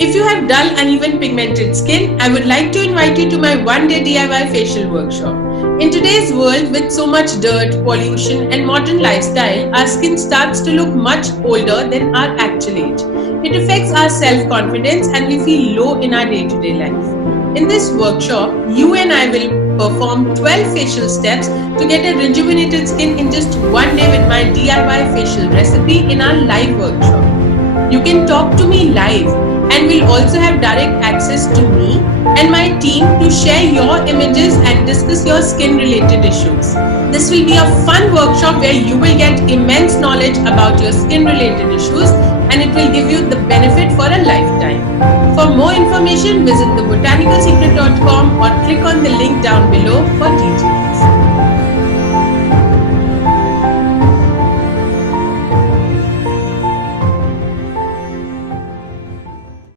If you have dull, uneven, pigmented skin, I would like to invite you to my one-day DIY facial workshop. In today's world with so much dirt, pollution and modern lifestyle, our skin starts to look much older than our actual age. It affects our self-confidence and we feel low in our day-to-day life. In this workshop, you and I will perform 12 facial steps to get a rejuvenated skin in just one day with my DIY facial recipe in our live workshop. You can talk to me live and will also have direct access to me and my team to share your images and discuss your skin related issues. This will be a fun workshop where you will get immense knowledge about your skin related issues and it will give you the benefit for a lifetime. For more information, visit theBotanicalSecret.com or click on the link down below for details.